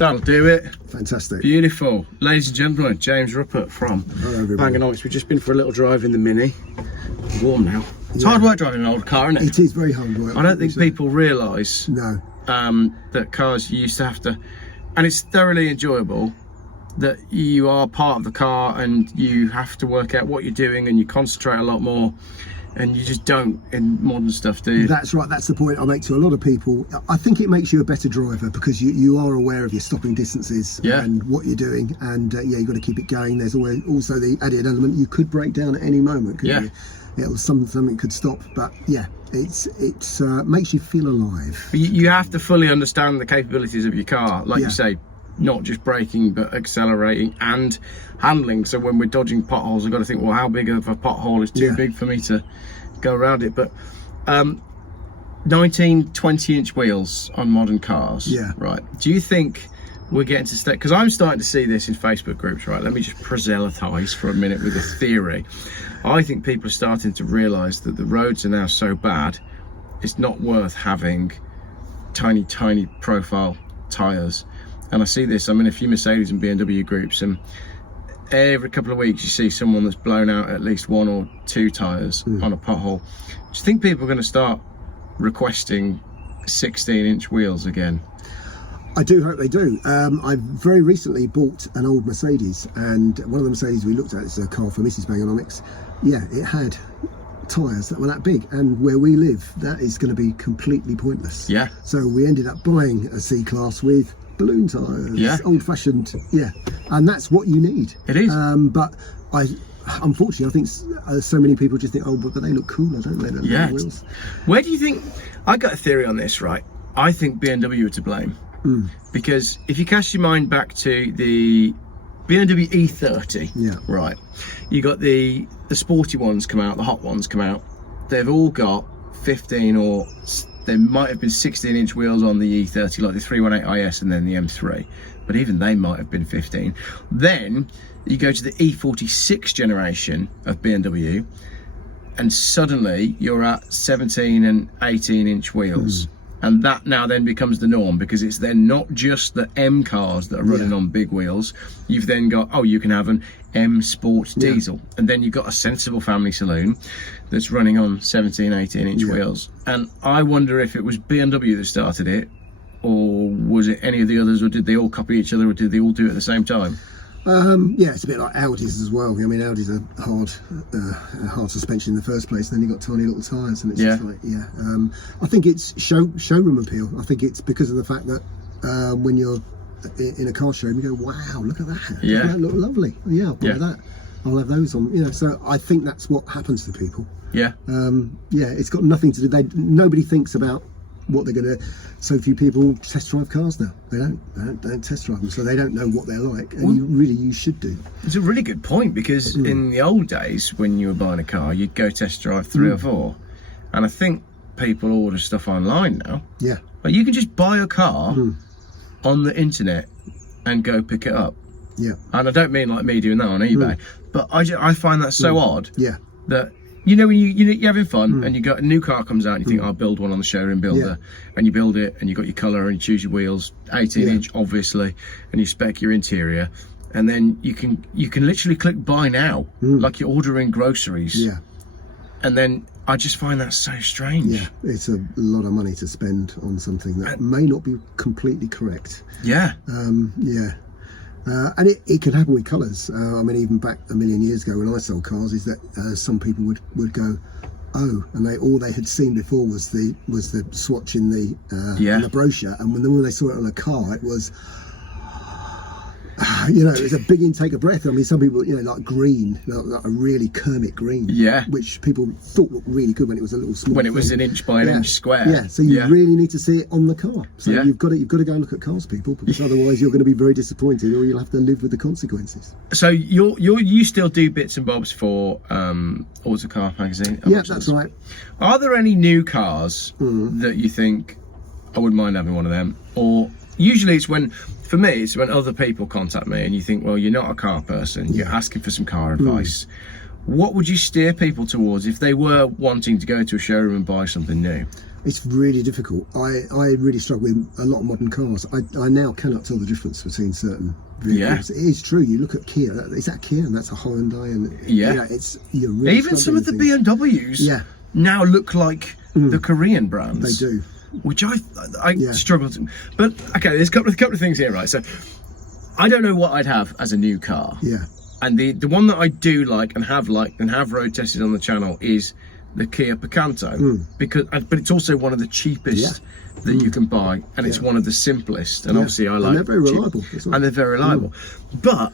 That'll do it. Fantastic. Beautiful. Ladies and gentlemen, James Ruppert from Bangermonics. We've just been for a little drive in the Mini. It's warm now. It's hard work driving an old car, isn't it? It is very hard work. I don't think people realise no. That cars, you used to have to, and it's thoroughly enjoyable, that you are part of the car and you have to work out what you're doing and you concentrate a lot more, and you just don't in modern stuff, do you? That's right. That's the point I make to a lot of people. I think it makes you a better driver because you are aware of your stopping distances and what you're doing, and you've got to keep it going. There's always also the added element you could break down at any moment, couldn't you? Something could stop, but it's makes you feel alive. You have to fully understand the capabilities of your car, like you say, not just braking but accelerating and handling. So when we're dodging potholes, I've got to think, well, how big of a pothole is too big for me to go around it? But 20-inch wheels on modern cars, right? Do you think we're getting to state, because I'm starting to see this in Facebook groups, right? Let me just proselytize for a minute with a theory. I think people are starting to realise that the roads are now so bad, it's not worth having tiny profile tyres. And I see this, I'm in a few Mercedes and BMW groups, and every couple of weeks you see someone that's blown out at least 1 or 2 tyres on a pothole. Do you think people are going to start requesting 16-inch wheels again? I do hope they do. I very recently bought an old Mercedes, and one of the Mercedes we looked at is a car for Mrs. Bangermonics. Yeah, it had tyres that were that big, and where we live, that is going to be completely pointless. Yeah. So we ended up buying a C-Class with balloon tyres, old-fashioned, and that's what you need. It is. But unfortunately, I think so many people just think, oh, but they look cooler, don't they? Wheels. Where do you think? I got a theory on this, right? I think BMW are to blame. Because if you cast your mind back to the BMW E30, right, you got the sporty ones come out, the hot ones come out. They've all got 15 or there might have been 16-inch wheels on the E30, like the 318 IS and then the M3, but even they might have been 15. Then you go to the E46 generation of BMW, and suddenly you're at 17 and 18-inch wheels. And that now then becomes the norm, because it's then not just the M cars that are running on big wheels. You've then got, oh, you can have an M Sport diesel. And then you've got a sensible family saloon that's running on 17, 18-inch wheels. And I wonder if it was BMW that started it, or was it any of the others, or did they all copy each other, or did they all do it at the same time? It's a bit like Audis as well. I mean, Audis are hard suspension in the first place, and then you've got tiny little tyres, and it's just like, I think it's showroom appeal. I think it's because of the fact that when you're in a car showroom, you go, wow, look at that. Yeah. That look lovely. Yeah, I'll buy that. I'll have those on. You know, so I think that's what happens to people. Yeah. It's got nothing to do. Nobody thinks about what they're going to. So few people test drive cars now. They don't test drive them, so they don't know what they're like. And you should do. It's a really good point, because in the old days when you were buying a car, you'd go test drive 3 or 4, and I think people order stuff online now. Yeah. But you can just buy a car on the internet and go pick it up. Yeah. And I don't mean like me doing that on eBay, but I find that so odd. Yeah. That. You know, when you're having fun and you got a new car comes out and you think, I'll build one on the showroom builder, and you build it and you got your colour and you choose your wheels, 18-inch obviously, and you spec your interior, and then you can literally click buy now, like you're ordering groceries. Yeah. And then I just find that so strange. Yeah, it's a lot of money to spend on something that may not be completely correct. Yeah. And it can happen with colours. I mean, even back a million years ago when I sold cars, is that some people would go, oh, and all they had seen before was the swatch in the brochure, and when they saw it on a car, it was, it was a big intake of breath. I mean, some people, like green, like a really Kermit green, which people thought looked really good when it was a little small. When it was an inch by an inch square. Yeah, so you really need to see it on the car. So you've got to go and look at cars, people, because otherwise you're going to be very disappointed, or you'll have to live with the consequences. So you still do bits and bobs for Auto Car magazine? Yeah, that's right. Are there any new cars that you think I wouldn't mind having one of them, or? Usually it's when other people contact me and you think, well, you're not a car person, you're asking for some car advice. What would you steer people towards if they were wanting to go to a showroom and buy something new? It's really difficult. I really struggle with a lot of modern cars. I now cannot tell the difference between certain vehicles. It is true. You look at Kia. Is that Kia? And that's a Hyundai. And you're really even some of the BMWs now look like the Korean brands. They do. Which I struggle to. But okay, there's a couple of things here, right? So I don't know what I'd have as a new car. Yeah. And the one that I do like and have road tested on the channel is the Kia Picanto, but it's also one of the cheapest that you can buy, and it's one of the simplest. And obviously, I like. And they're very reliable. And they're very reliable. But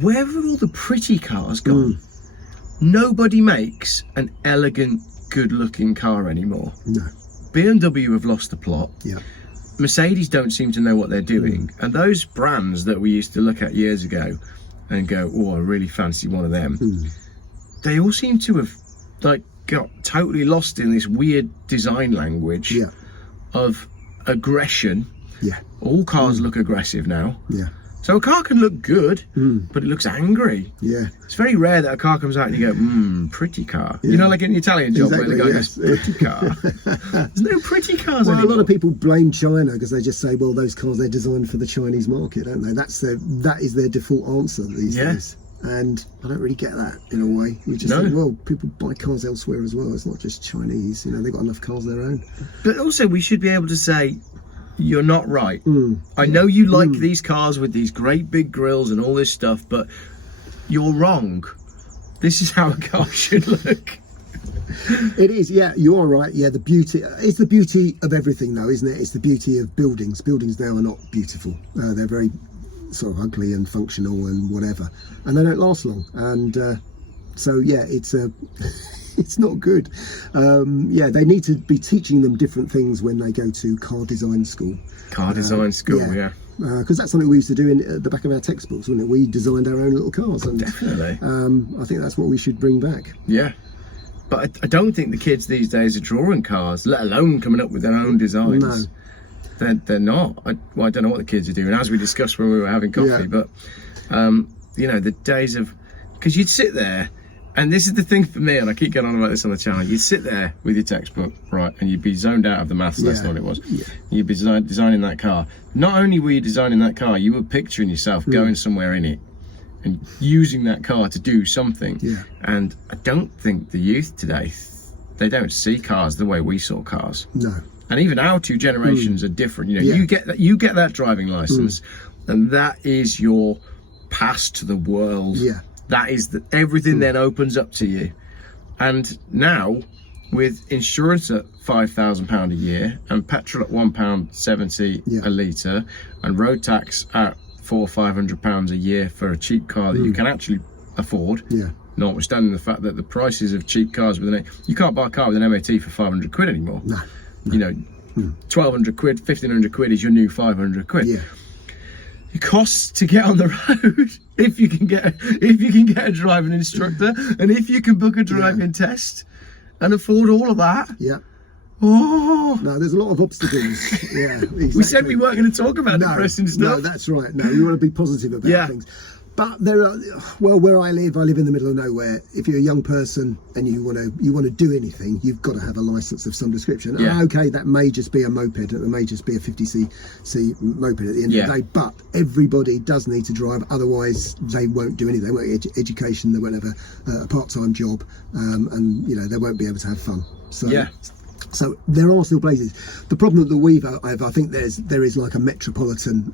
where have all the pretty cars gone? Nobody makes an elegant, good-looking car anymore. No. BMW have lost the plot. Yeah. Mercedes don't seem to know what they're doing, and those brands that we used to look at years ago and go, "Oh, I really fancy one of them." They all seem to have got totally lost in this weird design language of aggression. Yeah. All cars look aggressive now. Yeah. So a car can look good, but it looks angry. Yeah. It's very rare that a car comes out and you go, pretty car. Yeah. You know, like in the Italian job where the guy goes, pretty car. There's no pretty cars anymore. A lot of people blame China because they just say, well, those cars, they're designed for the Chinese market, don't they? That is their default answer these days. And I don't really get that in a way. You just think, well, people buy cars elsewhere as well. It's not just Chinese. You know, they've got enough cars of their own. But also, we should be able to say, you're not right. I know you like these cars with these great big grills and all this stuff, but you're wrong. This is how a car should look. It is, yeah, you're right. Yeah, the beauty, it's the beauty of everything though, isn't it? It's the beauty of buildings. Buildings now are not beautiful. They're very sort of ugly and functional and whatever, and they don't last long. And so yeah, it's it's not good. They need to be teaching them different things when they go to car design school. Because that's something we used to do in the back of our textbooks, wasn't it? We designed our own little cars. And, definitely. I think that's what we should bring back. Yeah. But I don't think the kids these days are drawing cars, let alone coming up with their own designs. No. They're not. I don't know what the kids are doing, as we discussed when we were having coffee. But, you know, the days of... Because you'd sit there, and this is the thing for me, and I keep going on about this on the channel, you'd sit there with your textbook, right, and you'd be zoned out of the maths lesson, what it was. Yeah. You'd be designing that car. Not only were you designing that car, you were picturing yourself going somewhere in it and using that car to do something. Yeah. And I don't think the youth today, they don't see cars the way we saw cars. No. And even our two generations are different. You know, you get that driving license, and that is your pass to the world. Yeah. That is everything then opens up to you. And now, with insurance at £5,000 a year and petrol at £1.70 a litre and road tax at £400 or £500 a year for a cheap car that you can actually afford, notwithstanding the fact that the prices of cheap cars you can't buy a car with an MOT for 500 quid anymore. No. You know, 1,200 quid, 1,500 quid is your new 500 quid. Yeah. It costs to get on the road if you can get a driving instructor and if you can book a driving test and afford all of that. Yeah. Oh no, there's a lot of obstacles. Yeah, exactly. We said we weren't going to talk about depressing stuff. No, that's right. No, we want to be positive about things. But there are, well, where I live in the middle of nowhere. If you're a young person and you want to do anything, you've got to have a license of some description. Yeah. Okay, that may just be a moped, it may just be a 50cc moped at the end of the day. But everybody does need to drive, otherwise they won't do anything. They won't get education. They won't have a part-time job, and you know they won't be able to have fun. So. Yeah. So there are still places. The problem that we've I think there is like a metropolitan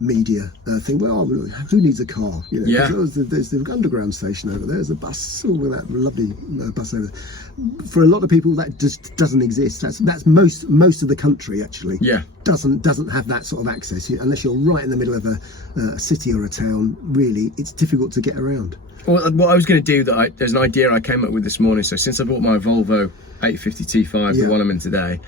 media thing. Well, who needs a car? You know, there's the underground station over there. There's a bus, with that lovely bus over there. For a lot of people, that just doesn't exist. That's most of the country actually. Yeah. Doesn't have that sort of access unless you're right in the middle of a city or a town. Really, it's difficult to get around. Well, what I was going to do, there's an idea I came up with this morning. So since I bought my Volvo 850 T5, the one I'm in today,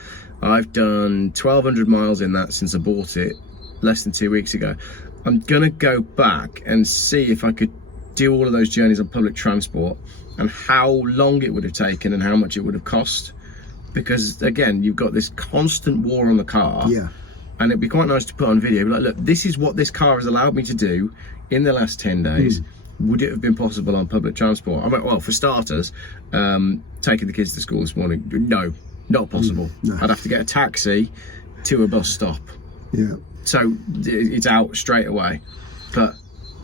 I've done 1,200 miles in that since I bought it less than 2 weeks ago. I'm going to go back and see if I could do all of those journeys on public transport and how long it would have taken and how much it would have cost. Because, again, you've got this constant war on the car. Yeah. And it'd be quite nice to put on video. Be like, look, this is what this car has allowed me to do in the last 10 days. Would it have been possible on public transport? I mean, well, for starters, taking the kids to school this morning, no. Not possible. No. I'd have to get a taxi to a bus stop. Yeah. So it's out straight away. But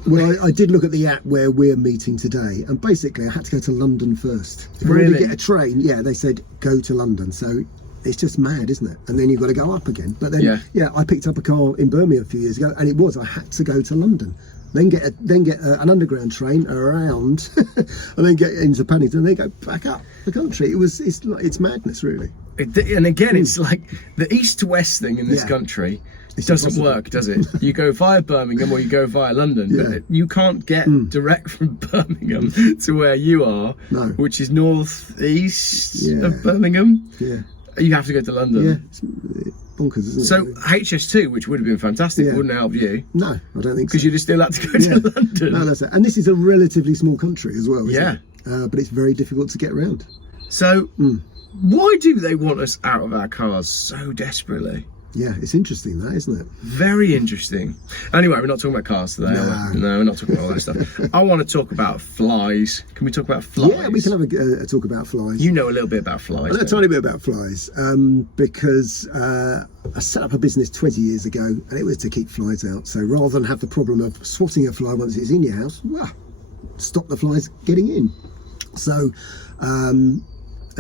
well, I did look at the app where we're meeting today, and basically I had to go to London first. If I wanted to get a train, they said go to London. So it's just mad, isn't it? And then you've got to go up again. But then, I picked up a car in Birmingham a few years ago, and I had to go to London. Then get an underground train around, and then get into Paddington, and then go back up the country. It's madness, really. And again, it's like the east to west thing in this country. It doesn't work, does it? You go via Birmingham or you go via London, but you can't get direct from Birmingham to where you are, which is northeast of Birmingham. Yeah, you have to go to London. Yeah, it's bonkers, isn't it? So HS2, which would have been fantastic, wouldn't help you. No, I don't think so. Because you'd have still had to go to London. No, that's it. And this is a relatively small country as well, isn't it? But it's very difficult to get around. So, why do they want us out of our cars so desperately? Yeah, it's interesting, that, isn't it? Very interesting. Anyway, we're not talking about cars today, are we? No, we're not talking about all that stuff. I want to talk about flies. Can we talk about flies? Yeah, we can have a talk about flies. You know a little bit about flies. I know a tiny bit about flies, because I set up a business 20 years ago, and it was to keep flies out. So rather than have the problem of swatting a fly once it's in your house, stop the flies getting in. So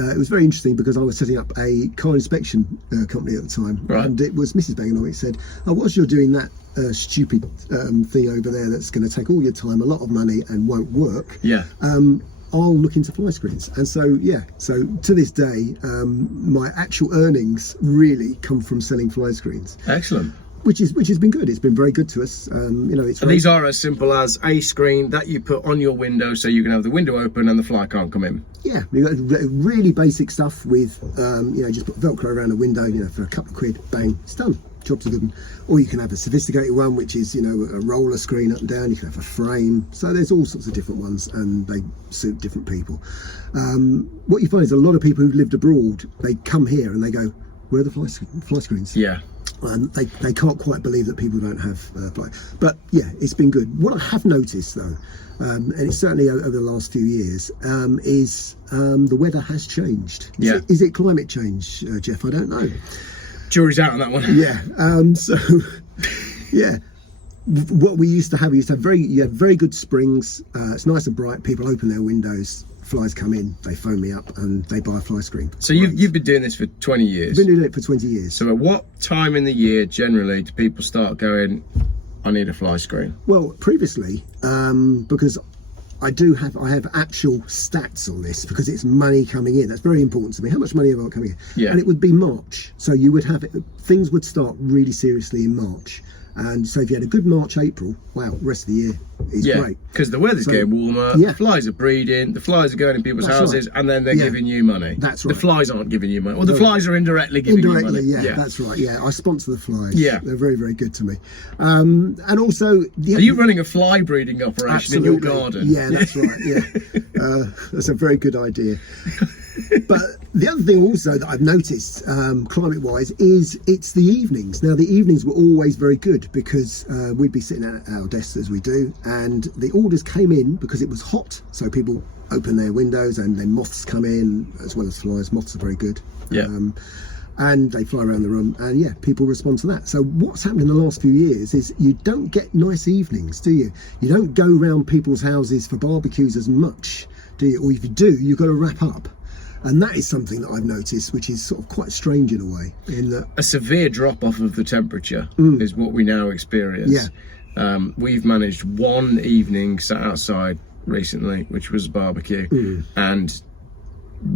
it was very interesting because I was setting up a car inspection company at the time, and it was Mrs. Bangermonics said, whilst you're doing that stupid thing over there that's going to take all your time, a lot of money, and won't work, I'll look into fly screens. And so to this day, my actual earnings really come from selling fly screens. Excellent. Which has been good. It's been very good to us. These are as simple as a screen that you put on your window so you can have the window open and the fly can't come in. Yeah, we've got really basic stuff with, just put Velcro around a window, for a couple of quid, bang, it's done. Job's a good one. Or you can have a sophisticated one, which is, a roller screen up and down. You can have a frame. So there's all sorts of different ones, and they suit different people. What you find is a lot of people who've lived abroad, they come here and they go, where are the fly screens? Yeah. And they can't quite believe that people don't have fly. But yeah, it's been good. What I have noticed though, and it's certainly over the last few years, is the weather has changed. Is it climate change, Geoff? I don't know. Jury's out on that one. Yeah. What we used to have very good springs. It's nice and bright. People open their windows. Flies come in, they phone me up, and they buy a fly screen. So you've been doing this for 20 years? I've been doing it for 20 years. So at what time in the year, generally, do people start going, I need a fly screen? Well, previously, because I have actual stats on this, because it's money coming in. That's very important to me. How much money have I got coming in? Yeah. And it would be March. So you would have things would start really seriously in March. And so if you had a good March, April, wow, rest of the year is great. Because the weather's getting warmer, the flies are breeding, the flies are going in people's houses, and then they're giving you money. That's right. The flies aren't giving you money. Well, the flies are indirectly giving you money. Yeah, that's right. Yeah, I sponsor the flies. Yeah. They're very, very good to me. And also... Are you running a fly breeding operation in your garden? Yeah, that's right, yeah. That's a very good idea. But the other thing also that I've noticed, climate-wise, is it's the evenings. Now, the evenings were always very good because we'd be sitting at our desks as we do, and the orders came in because it was hot. So people open their windows and then moths come in as well as flies. Moths are very good. Yeah. And they fly around the room, and people respond to that. So what's happened in the last few years is you don't get nice evenings, do you? You don't go round people's houses for barbecues as much, do you? Or if you do, you've got to wrap up. And that is something that I've noticed, which is sort of quite strange in a way. In that a severe drop off of the temperature is what we now experience. Yeah. We've managed one evening sat outside recently, which was a barbecue, and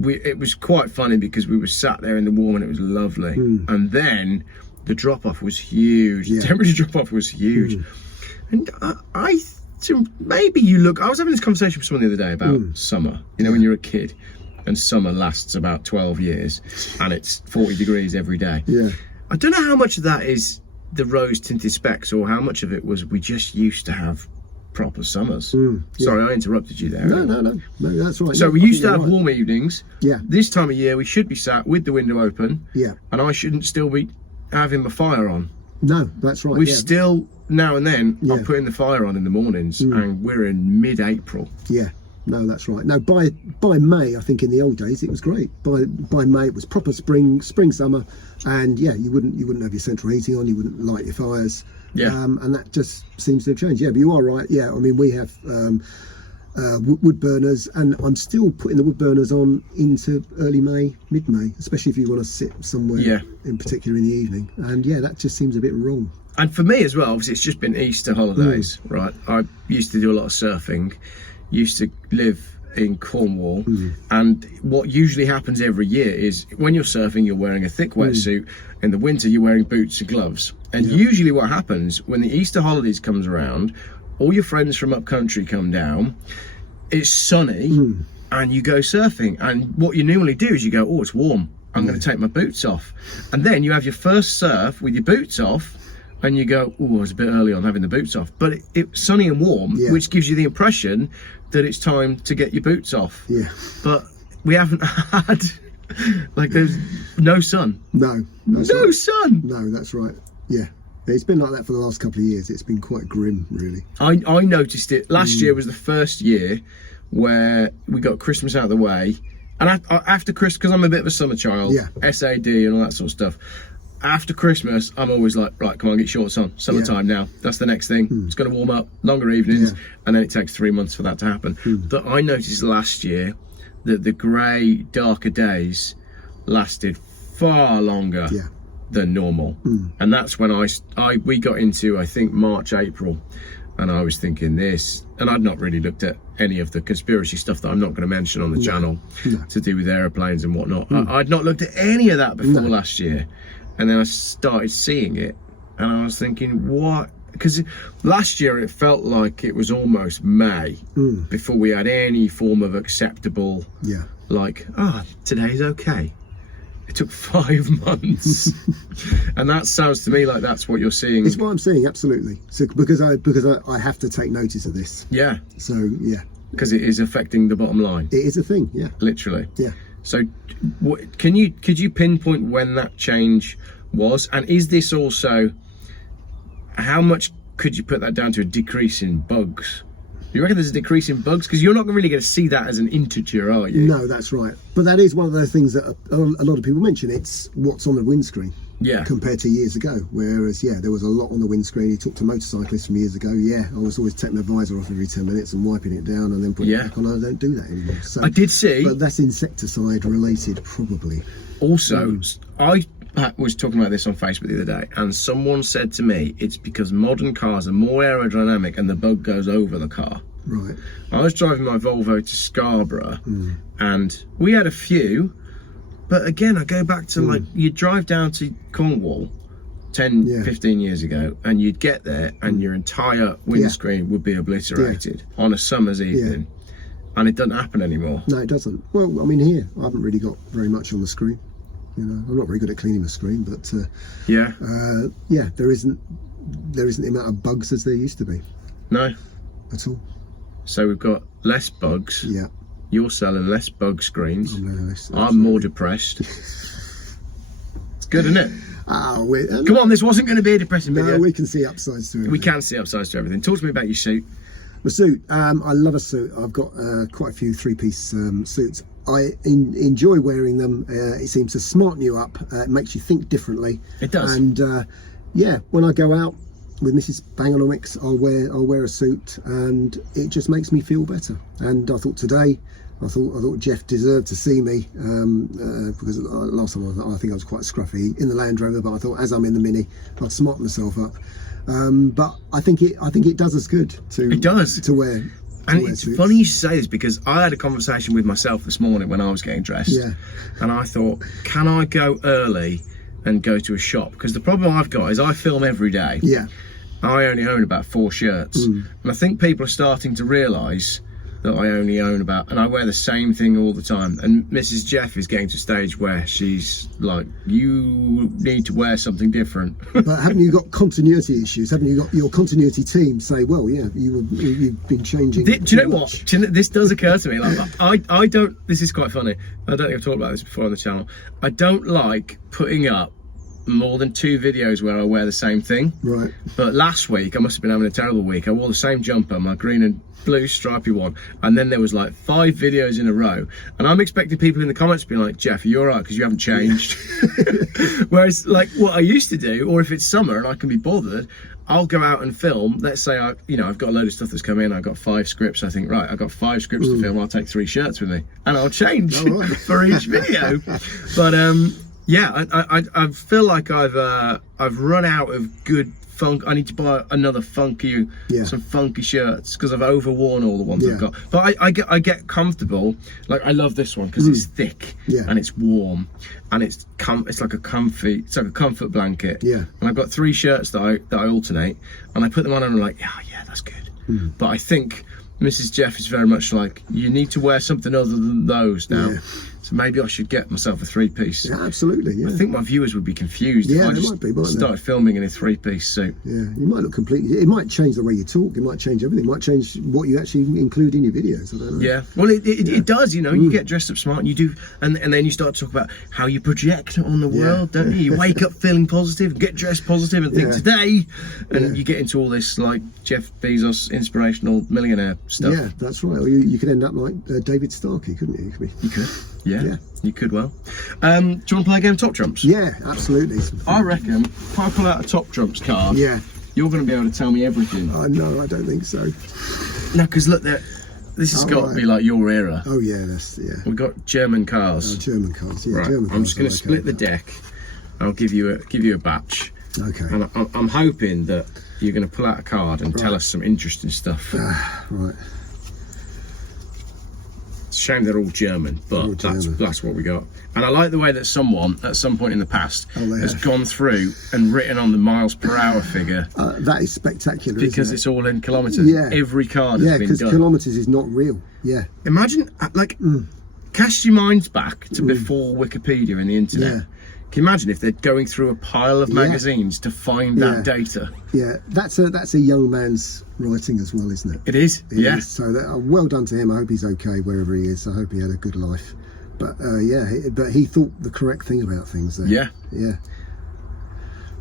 it was quite funny because we were sat there in the warm and it was lovely, and then the drop off was huge. The temperature drop off was huge, and maybe you look. I was having this conversation with someone the other day about summer. When you're a kid. And summer lasts about 12 years and it's 40 degrees every day. Yeah. I don't know how much of that is the rose tinted specs or how much of it was we just used to have proper summers. Sorry, I interrupted you there. No, that's right. So we used to have warm evenings. Yeah. This time of year we should be sat with the window open. Yeah. And I shouldn't still be having my fire on. No, that's right. We've still, now and then, I'm putting the fire on in the mornings and we're in mid-April. Yeah. no, that's right. No, by May, I think in the old days it was great. By May it was proper spring, summer, and yeah, you wouldn't have your central heating on, you wouldn't light your fires. Yeah. And that just seems to have changed. Yeah, but you are right. Yeah, I mean, we have wood burners, and I'm still putting the wood burners on into early May, mid-May, especially if you want to sit somewhere in particular in the evening. And yeah, that just seems a bit wrong. And for me as well, obviously it's just been Easter holidays, right? I used to do a lot of surfing, used to live in Cornwall, and what usually happens every year is when you're surfing, you're wearing a thick wetsuit. In the winter, you're wearing boots and gloves. And usually what happens when the Easter holidays comes around, all your friends from up country come down, it's sunny, and you go surfing. And what you normally do is you go, oh, it's warm, I'm going to take my boots off. And then you have your first surf with your boots off, and you go, oh, I was a bit early on having the boots off. But it's sunny and warm, which gives you the impression that it's time to get your boots off. Yeah. But we haven't had, like, there's no sun. No. No sun. No, that's right. Yeah. It's been like that for the last couple of years. It's been quite grim, really. I noticed it. Last year was the first year where we got Christmas out of the way. And after Christmas, because I'm a bit of a summer child, SAD and all that sort of stuff. After Christmas, I'm always like, right, come on, get shorts on. Summertime now. That's the next thing. It's going to warm up, longer evenings, and then it takes 3 months for that to happen. But I noticed last year that the grey, darker days lasted far longer than normal. And that's when we got into, I think, March, April, and I was thinking this, and I'd not really looked at any of the conspiracy stuff that I'm not going to mention on the channel to do with aeroplanes and whatnot. I'd not looked at any of that before last year. And then I started seeing it, and I was thinking, what? Because last year it felt like it was almost May before we had any form of acceptable, like, today's okay. It took 5 months. And that sounds to me like that's what you're seeing. It's what I'm seeing, absolutely. So because I have to take notice of this. Yeah. So, yeah. Because it is affecting the bottom line. It is a thing, yeah. Literally. Yeah. So could you pinpoint when that change was? And is this also, how much could you put that down to a decrease in bugs? Do you reckon there's a decrease in bugs? Because you're not really going to see that as an integer, are you? No, that's right. But that is one of those things that a lot of people mention. It's what's on the windscreen. Yeah. Compared to years ago. Whereas, there was a lot on the windscreen. You talk to motorcyclists from years ago. Yeah, I was always taking my visor off every 10 minutes and wiping it down and then putting it back on. I don't do that anymore. So, I did see. But that's insecticide related, probably. Also, I was talking about this on Facebook the other day, and someone said to me, it's because modern cars are more aerodynamic and the bug goes over the car. Right. I was driving my Volvo to Scarborough, and we had a few. But again, I go back to like, you drive down to Cornwall 10, 15 years ago, and you'd get there and your entire windscreen would be obliterated on a summer's evening. And it doesn't happen anymore. No, it doesn't. Well, I mean, here, I haven't really got very much on the screen. You know, I'm not very good at cleaning the screen, but there isn't the amount of bugs as there used to be. No. At all. So we've got less bugs. Yeah. You're selling less bug screens. I'm more depressed. It's good, isn't it? Come on, this wasn't going to be a depressing video. No, we can see upsides to everything. We can see upsides to everything. Talk to me about your suit. My suit, I love a suit. I've got quite a few three-piece suits. I enjoy wearing them. It seems to smarten you up. It makes you think differently. It does. And when I go out with Mrs. Bangermonics, I'll wear a suit, and it just makes me feel better. And I thought today, I thought Geoff deserved to see me because last time I think I was quite scruffy in the Land Rover, but I thought as I'm in the Mini, I'd smarten myself up. But I think it does us good to wear. And it's funny you say this, because I had a conversation with myself this morning when I was getting dressed, and I thought, can I go early and go to a shop? Because the problem I've got is I film every day. I only own about 4 shirts, and I think people are starting to realise that I only own about, and I wear the same thing all the time. And Mrs. Geoff is getting to a stage where she's like, you need to wear something different. But haven't you got continuity issues? Haven't you got your continuity team say, well, yeah, you've been changing? Do you know what? This does occur to me. Like, I don't, this is quite funny. I don't think I've talked about this before on the channel. I don't like putting up more than 2 videos where I wear the same thing. Right. But last week, I must have been having a terrible week. I wore the same jumper, my green and blue stripy one, and then there was like 5 videos in a row. And I'm expecting people in the comments to be like, Geoff, are you all right? Because you haven't changed. Whereas like what I used to do, or if it's summer and I can be bothered, I'll go out and film. Let's say I've got a load of stuff that's come in. I've got 5 scripts. I think, right, I've got 5 scripts to film. I'll take 3 shirts with me, and I'll change for each video. But yeah, I feel like I've run out of good funk. I need to buy another some funky shirts, because I've overworn all the ones I've got. But I get comfortable. Like, I love this one because it's thick and it's warm, and it's like a comfort blanket. Yeah. And I've got 3 shirts that I alternate, and I put them on and I'm like, yeah, that's good. But I think Mrs. Geoff is very much like, you need to wear something other than those now. Yeah. So maybe I should get myself a 3-piece. Yeah, absolutely. Yeah. I think my viewers would be confused if I just started filming in a 3-piece suit. Yeah, you might look completely. It might change the way you talk. It might change everything. It might change what you actually include in your videos. I don't know. Yeah, well, it does. You know, you get dressed up smart, and you do, and then you start to talk about how you project on the world, don't you? You wake up feeling positive, get dressed positive, and think today, and you get into all this like Jeff Bezos inspirational millionaire stuff. Yeah, that's right. Or you could end up like David Starkey, couldn't you? You could. Yeah, you could well. Do you want to play a game of Top Trumps? Yeah, absolutely. I reckon if I pull out a Top Trumps card, you're going to be able to tell me everything. No, I don't think so. No, because look, this has got to be like your era. Oh yeah, we've got German cars. German cars, yeah. Right. German cars. I'm just going to split the deck. I'll give you a batch. Okay. And I'm hoping that you're going to pull out a card and tell us some interesting stuff. Right. It's a shame they're all German, but that's what we got. And I like the way that someone, at some point in the past, has gone through and written on the miles per hour figure. That is spectacular, because it's all in kilometres. Yeah. Every card has been done. Yeah, because kilometres is not real. Yeah. Imagine, like, cast your minds back to before Wikipedia and the internet. Yeah. Can you imagine if they're going through a pile of magazines to find that data? Yeah, that's a young man's writing as well, isn't it? It is, it is. So well done to him. I hope he's okay wherever he is. I hope he had a good life. But but he thought the correct thing about things there. Yeah. Yeah.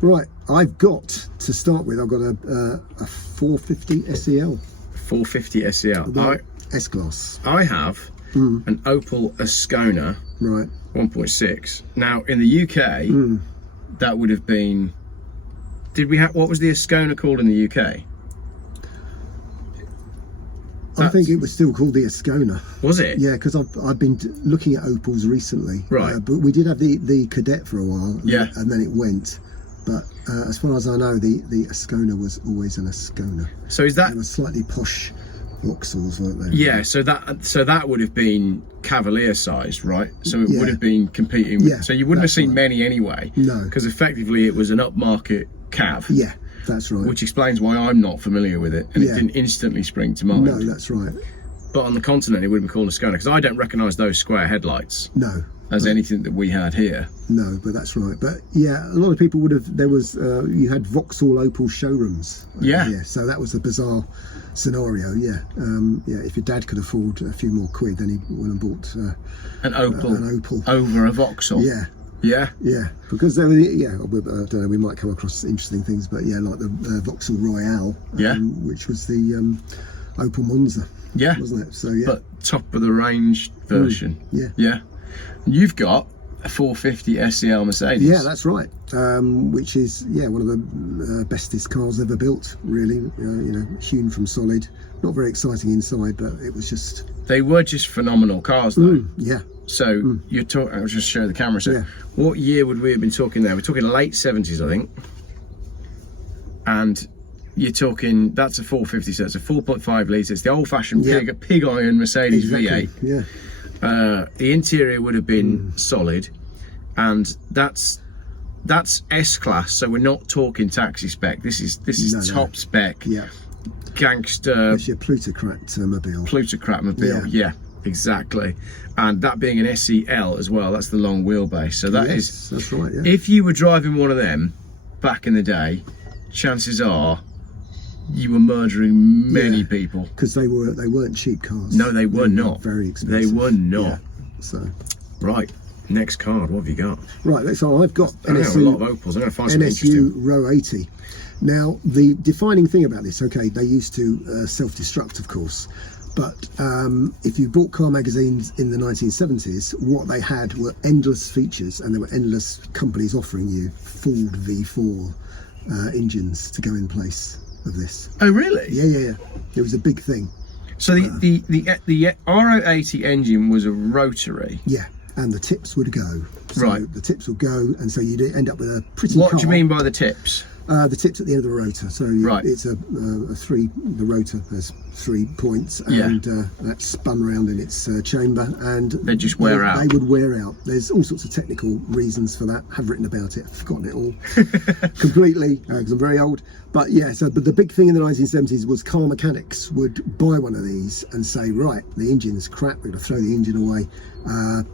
Right, I've got, to start with, I've got a 450 SEL. 450 SEL. S-Class. I have an Opel Ascona. Right. 1.6. Now in the UK, that would have been. What was the Ascona called in the UK? I think it was still called the Ascona. Was it? Yeah, because I've been looking at Opels recently. Right. But we did have the Cadet for a while. Yeah. And then it went. But as far as I know, the Ascona was always an Ascona. So is that? They were slightly posh Vauxhalls, weren't they? Yeah. So that would have been Cavalier sized, right? So it would have been competing with, so you wouldn't have seen many anyway. No. Because effectively it was an upmarket Cav. Yeah, that's right. Which explains why I'm not familiar with it, and it didn't instantly spring to mind. No, that's right. But on the continent it would have been called a Ascona, because I don't recognise those square headlights. No. As anything that we had here. No, but that's right. But yeah, a lot of people would have, you had Vauxhall Opel showrooms. Yeah. So that was a bizarre scenario. Yeah. If your dad could afford a few more quid, then he went and bought an Opel over a Vauxhall. Yeah. Yeah. Yeah. Because there were, I don't know, we might come across interesting things, but yeah, like the Vauxhall Royale. Which was the Opel Monza. Yeah. Wasn't it? So yeah. But top of the range version. Yeah. Yeah. You've got a 450 SEL Mercedes. Yeah, that's right. Which is one of the bestest cars ever built. Really, hewn from solid. Not very exciting inside, but it was just. They were just phenomenal cars, though. Yeah. So you're talking. I'll just show the camera. So, what year would we have been talking there? We're talking late 70s, I think. And you're talking. That's a 450. So it's a 4.5 litre. It's the old-fashioned pig iron Mercedes V8. Yeah. The interior would have been solid, and that's S-Class, so we're not talking taxi spec. This is top spec. Yeah. Gangster. It's your plutocrat mobile. Plutocrat mobile. Yeah, exactly. And that being an SEL as well, that's the long wheelbase. So that's right. Yeah. If you were driving one of them back in the day, chances are you were murdering many people, because they weren't cheap cars. No, they were not. Very expensive. They were not. Yeah. So right, Next card, what have you got? Right, so I've got NSU, a lot of Opels. I'm going to find something NSU RO80. Now, the defining thing about this, okay, they used to self-destruct, of course, but if you bought car magazines in the 1970s, what they had were endless features, and there were endless companies offering you Ford V4 engines to go in place of this. Oh, really? Yeah. It was a big thing. So the RO80 engine was a rotary. Yeah, and the tips would go. So right. the tips would go, and so you'd end up with a pretty What car. do you mean by the tips? The tips at the end of the rotor. So right. it's a three. The rotor has 3 points, and that's spun around in its chamber, and they just wear out. They would wear out. There's all sorts of technical reasons for that. I've written about it. I've forgotten it all completely because I'm very old. But yeah, but the big thing in the 1970s was car mechanics would buy one of these and say, right, the engine's crap. We're going to throw the engine away.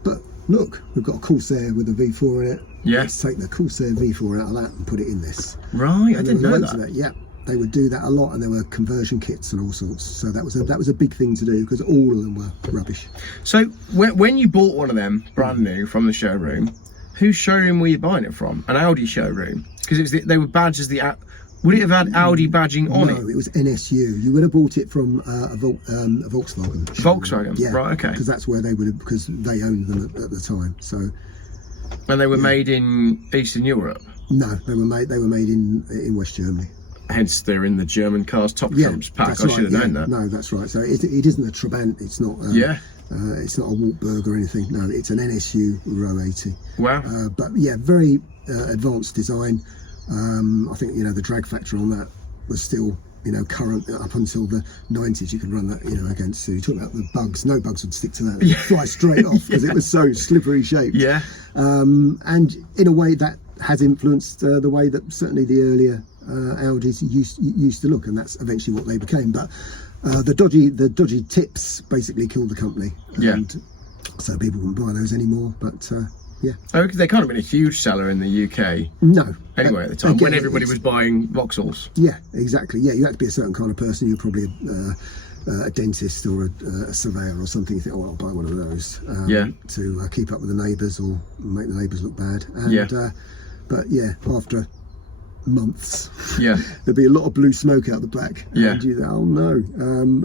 But look, we've got a Corsair with a V4 in it. Yeah. Let's take the Corsair V4 out of that and put it in this. Right, I didn't know that. Yeah, they would do that a lot, and there were conversion kits and all sorts. So that was a big thing to do because all of them were rubbish. So when you bought one of them brand new from the showroom, whose showroom were you buying it from? An Audi showroom? Because they were badged as the. Would it have had Audi badging on it? No, it was NSU. You would have bought it from a Volkswagen. Volkswagen, yeah, right? Okay. Because that's where they would have, because they owned them at the time. So. And they were made in Eastern Europe. No, they were made in West Germany. Hence, they're in the German cars top trumps pack. I should have known that. No, that's right. So it isn't a Trabant. It's not. It's not a Wartburg or anything. No, it's an NSU RO80. Wow. But yeah, very advanced design. I think the drag factor on that was still current up until the 90s. You could run that against. So you talk about the bugs. No bugs would stick to that. They'd fly straight off because it was so slippery shaped. Yeah. And in a way that has influenced the way that certainly the earlier Audis used to look, and that's eventually what they became. But the dodgy tips basically killed the company. And so people wouldn't buy those anymore. But yeah. Oh, they can't have been a huge seller in the UK. No. Anyway, at the time when everybody was buying Vauxhalls. Yeah, exactly. Yeah, you had to be a certain kind of person. You're probably a dentist or a surveyor or something. You think, oh, I'll buy one of those to keep up with the neighbours or make the neighbours look bad. And, but yeah, after months, there'd be a lot of blue smoke out the back. And you think, oh no.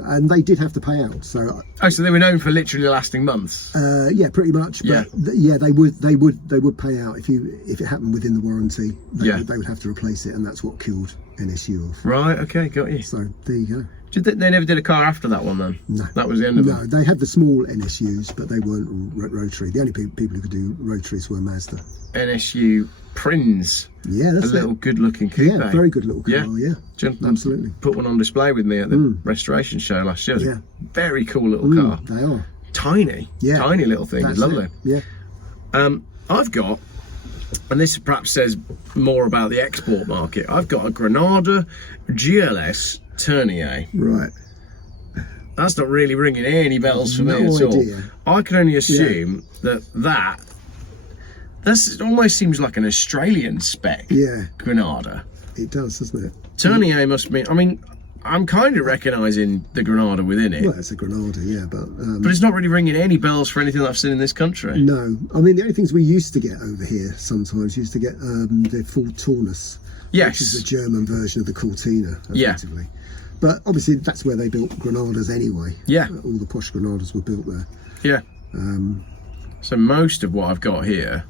And they did have to pay out. So so they were known for literally lasting months. Yeah, pretty much. But they would pay out if it happened within the warranty. They would have to replace it, and that's what killed NSU off. Right. Okay. Got you. So there you go. They never did a car after that one then? No. That was the end of it? No, they had the small NSUs, but they weren't rotary. The only people who could do rotaries were Mazda. NSU Prinz. Yeah, that's a little good-looking coupe. Yeah, very good little car. Yeah, absolutely. Put one on display with me at the restoration show last year. Yeah, very cool little car. They are tiny. Yeah, tiny little thing. It's lovely. Yeah. I've got, and this perhaps says more about the export market. I've got a Granada GLS Tournier. Right. That's not really ringing any bells for me at all. I can only assume that almost seems like an Australian spec. Yeah. Granada. It does, doesn't it? Tournier must be. I mean, I'm kind of recognising the Granada within it. Well, it's a Granada, yeah, but it's not really ringing any bells for anything that I've seen in this country. No, I mean the only things we used to get over here sometimes used to get the Ford Taunus. Yes. Which is the German version of the Cortina, effectively. But obviously that's where they built Granadas anyway. Yeah. All the posh Granadas were built there. Yeah. So most of what I've got here,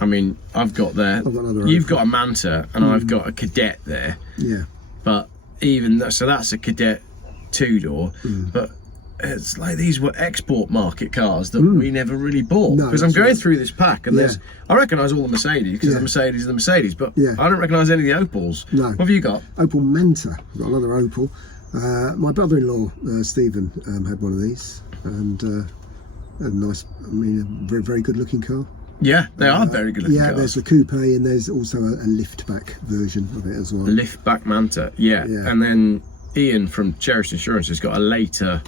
I mean, I've got you've got a Manta and I've got a Cadet there. Yeah. But so that's a Cadet 2-door. But it's like these were export market cars that we never really bought. Because I'm going through this pack and I recognise all the Mercedes because the Mercedes are the Mercedes, but I don't recognise any of the Opels. No. What have you got? Opel Manta. I've got another Opel. My brother-in-law Stephen had one of these, and a nice, I mean, a very, very good-looking car. Yeah, they are very good-looking cars. Yeah, there's a coupe, and there's also a lift-back version of it as well. A lift-back Manta, yeah. And then Ian from Cherished Insurance has got a later.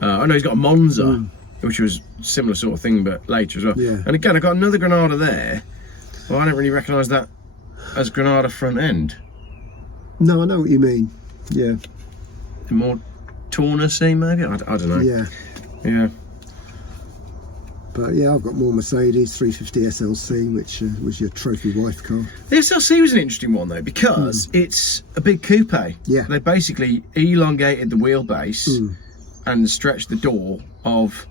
He's got a Monza, which was similar sort of thing, but later as well. Yeah. And again, I got another Granada there. Well, I don't really recognise that as Granada front end. No, I know what you mean. Yeah. More Taunus-y, maybe? I don't know. Yeah. Yeah. But yeah, I've got more Mercedes 350 SLC, which was your trophy wife car. The SLC was an interesting one though, because it's a big coupe. Yeah. They basically elongated the wheelbase and stretched the door of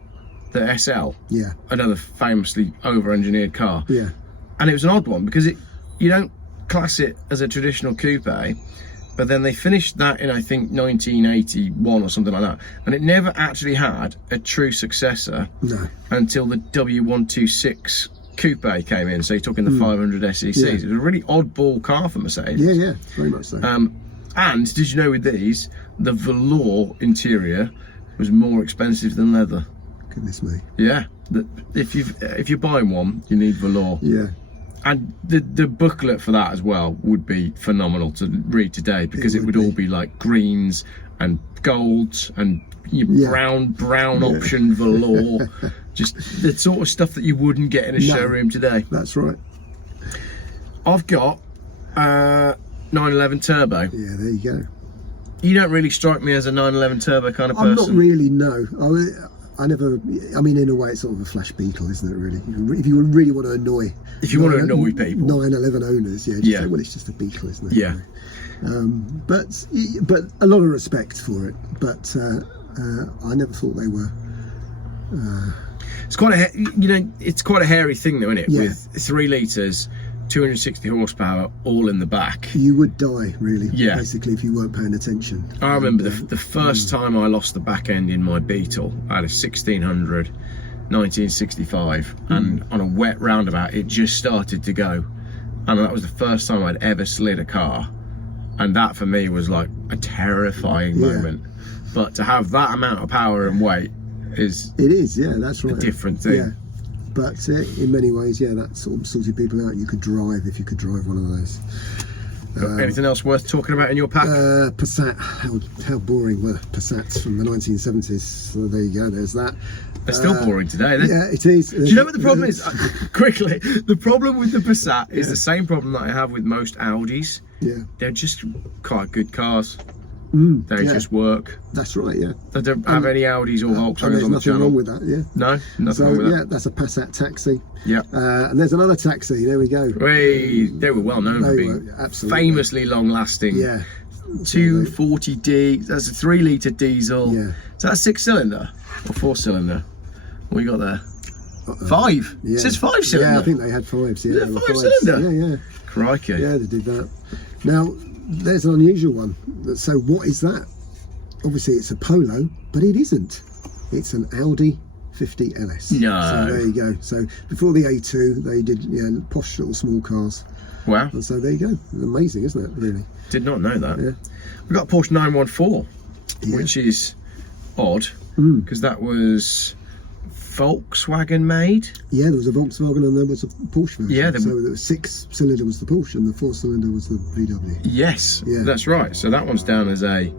the SL. Yeah. Another famously over-engineered car. Yeah. And it was an odd one because you don't class it as a traditional coupe, but then they finished that in, I think, 1981 or something like that, and it never actually had a true successor until the W126 coupe came in. So you're talking the 500 SECs. It was a really oddball car for Mercedes. Yeah, very much so. And did you know with these, the velour interior was more expensive than leather? Goodness me. Yeah, if you're buying one, you need velour. Yeah. And the booklet for that as well would be phenomenal to read today, because it would all be like greens and golds and brown option velour. Just the sort of stuff that you wouldn't get in a showroom today. That's right. I've got 911 turbo. Yeah, there you go. You don't really strike me as a 911 turbo kind of person. I'm not really, no. I never, I mean, in a way, it's sort of a flash Beetle, isn't it, really? If you really want to annoy... If you want to annoy people. 911 owners, just say, well, it's just a Beetle, isn't it? Yeah. But a lot of respect for it. But I never thought they were... It's quite it's quite a hairy thing though, isn't it? Yeah. With 3 litres, 260 horsepower, all in the back. You would die, really, yeah. Basically, if you weren't paying attention. I remember the first time I lost the back end in my Beetle. I had a 1600, 1965, and on a wet roundabout, it just started to go. And that was the first time I'd ever slid a car. And that for me was like a terrifying moment. But to have that amount of power and weight is... It is, yeah, that's right. A different thing. Yeah. But in many ways, yeah, that sort of sorted people out. You could drive if you could drive one of those. Anything else worth talking about in your pack? Passat. How boring were Passats from the 1970s? So there you go. There's that. They're still boring today. Yeah, it is. Do you know what the problem is? Quickly, the problem with the Passat is the same problem that I have with most Audis. Yeah. They're just quite good cars. They just work. That's right, yeah. I don't have any Audis or Volkswagens on the channel. There's nothing wrong with that, yeah. No, nothing wrong with that. That's a Passat taxi. Yeah. And there's another taxi, there we go. They were well known for being famously long lasting. Yeah. 240D, that's a 3 litre diesel. Yeah. Is that a 6-cylinder or 4-cylinder? What you got there? 5. Yeah. It says 5-cylinder. Yeah, I think they had 5s. Yeah, is it 5-cylinder? Yeah, yeah. Crikey. Yeah, they did that. Now, there's an unusual one. So what is that? Obviously it's a Polo, but it isn't. It's an Audi 50 LS. No. So there you go. So before the A2, they did posh little small cars. Wow. And so there you go. Amazing, isn't it, really? Did not know that. Yeah. We've got a Porsche 914, which is odd, because that was Volkswagen made. Yeah, there was a Volkswagen and there was a Porsche version. Yeah, so the 6-cylinder was the Porsche and the 4-cylinder was the VW. Yes, that's right. So that one's down as a